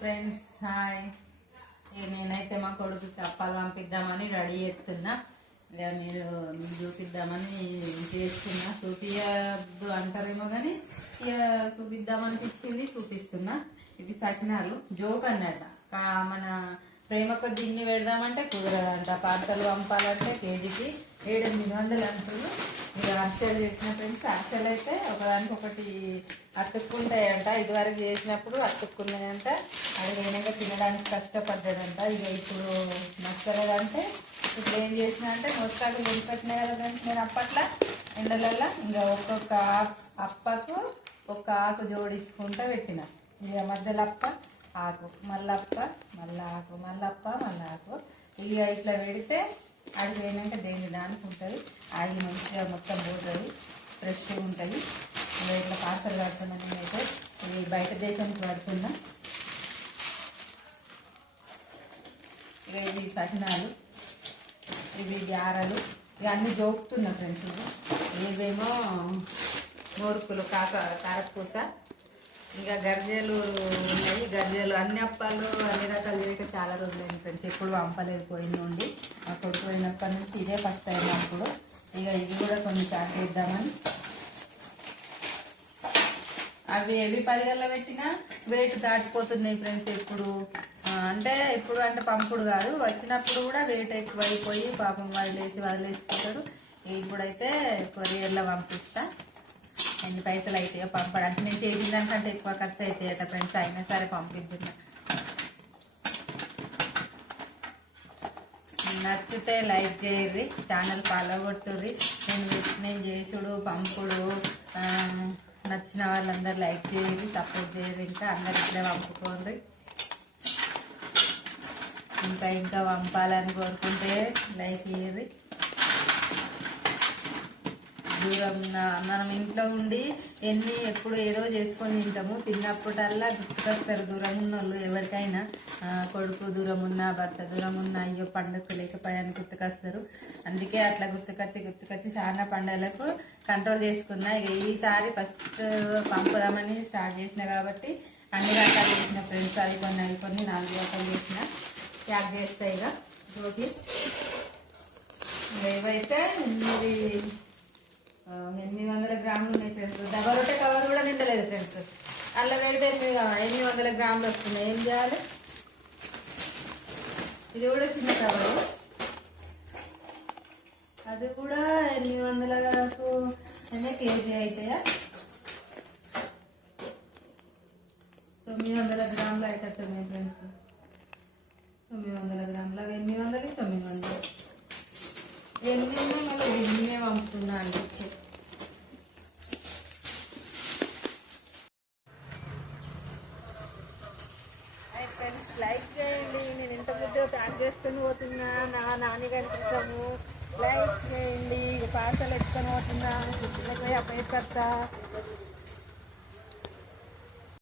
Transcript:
Friends hi. నేనైతే మా కొడుకుకి అప్పాలు పంపిద్దామని రెడీ చేస్తున్నా. ఇక మీరు చూపిద్దామని చేస్తున్నా. చూపియద్దు అంటారేమో కానీ ఇక చూపిద్దామనిపించింది, చూపిస్తున్నా. ఇవి సకినాలు జోక్ అన్నట. మన ప్రేమ కొద్ది ఇన్ని పెడదామంటే కుదరదంట. పార్సల్ పంపాలంటే కేజీకి 700-800 అంటారు. ఇక అరిసెలు చేసిన ఫ్రెండ్స్, అరిసెలు అయితే ఒకదానికి ఒకటి అతుక్కుంటాయంట. ఇదివరకు చేసినప్పుడు అతుక్కున్నాయంట. అది నేనగా తినడానికి కష్టపడ్డాడంట. ఇక ఇప్పుడు నచ్చలేదంటే ఇప్పుడు ఏం చేసిన అంటే మొత్తాలు కొనుకొచ్చినాయి కదా ఫ్రెండ్స్. నేను అప్పట్లో ఎండలల్లో ఇంకా ఒక్కొక్క అప్పకు ఒక్క ఆకు జోడించుకుంటూ పెట్టిన. ఇక మధ్యలో అప్ప ఆకు, మల్లప్ప, మళ్ళీ ఆకు, మల్లప్ప, మళ్ళీ ఆకు. ఇక ఇట్లా పెడితే అది పోయినాక దేని దానికి ఉంటుంది. ఆగి మంచిగా మొత్తం పోతుంది, ఫ్రెష్గా ఉంటుంది. ఇంకా ఇట్లా పార్సల్ కడుతున్నా. నేనైతే ఇది బయట దేశానికి పడుతున్నా. ఇక ఇవి సకినాలు, ఇవి గారెలు, ఇక అన్నీ జోకుతున్నా ఫ్రెండ్స్. ఇవేమో మురుకులు, కారపూస, ఇంకా గర్జలు ఉన్నాయి. గర్జలు అన్ని అప్పాలు అన్ని రకాలు చేయక చాలా రోజులైంది ఫ్రెండ్స్. ఎప్పుడు పంపలేదు పోయిన నుండి. మా కొడుకు పోయినప్పటి నుంచి ఇదే ఫస్ట్ టైం అప్పుడు. ఇక ఇది కూడా కొన్ని స్టార్ట్ చేద్దామని. అవి ఏవి పదిగల్లో పెట్టినా వెయిట్ దాటిపోతున్నాయి ఫ్రెండ్స్. ఇప్పుడు అంటే పంపుడు కాదు, వచ్చినప్పుడు కూడా వెయిట్ ఎక్కువైపోయి పాపం వదిలేసిపోతారు. ఇప్పుడైతే కొరియర్లో పంపిస్తా. ఎన్ని పైసలు అవుతాయో పంపడానికి. నేను చేసిన దానికంటే ఎక్కువ ఖర్చు అవుతాయట ఫ్రెండ్స్. అయినా సరే పంపిస్తున్నా. నచ్చితే లైక్ చేయర్రి, ఛానల్ ఫాలో కొట్టుర్రి. నేను చేసుడు పంపుడు నచ్చిన వాళ్ళందరూ లైక్ చేయర్రి, సపోర్ట్ చేయర్రి. ఇంకా అందరు ఇట్లా పంపుకోండి. ఇంకా పంపాలని కోరుకుంటే లైక్ చేయర్రి. దూరం మనం ఇంట్లో ఉండి ఎప్పుడు ఏదో చేసుకొని తింటాము. తిన్నప్పుడల్లా గుర్తుకొస్తారు దూరం ఉన్న వాళ్ళు. ఎవరికైనా కొడుకు దూరం ఉన్నా, భర్త దూరం ఉన్నా, అయ్యో పండుగకు లేకపోయాని గుర్తుకొస్తారు. అందుకే అట్లా గుర్తుకొచ్చి చాలా పండుగలకు కంట్రోల్ చేసుకున్నా. ఇక ఈసారి ఫస్ట్ పంపుదామని స్టార్ట్ చేసిన కాబట్టి అన్ని రకాలు చేసిన ఫ్రెండ్స్. అవి కొన్ని 4 రకాలు చేసిన. ప్యాక్ చేస్తాయి ఇక రోటీ. ఏవైతే 800 గ్రాములు ఉన్నాయి ఫ్రెండ్స్. డబల్ రొట్టె కవర్ కూడా నిండలేదు ఫ్రెండ్స్. అలా పెడితే 800 గ్రాములు వస్తున్నాయి. ఏం చేయాలి? ఇది కూడా చిన్న కవరు, అది కూడా 800కు కేజీ అవుతాయా? 900 గ్రాములు అవుతున్నాయి ఫ్రెండ్స్. 900 గ్రాములు, 800, 900 ఎన్ని మళ్ళీ ఎన్నే పంపుతున్నా అనిపించి. ఫ్రెండ్స్ లైక్ చేయండి. నేను ఎంత పెద్ద ప్యాక్ చేసుకొని పోతున్నా నా నాన్నగారి కోసము. లైక్ చేయండి. పార్సల్ ఎత్తుకొని పోతున్నా. పోయి అప్పటి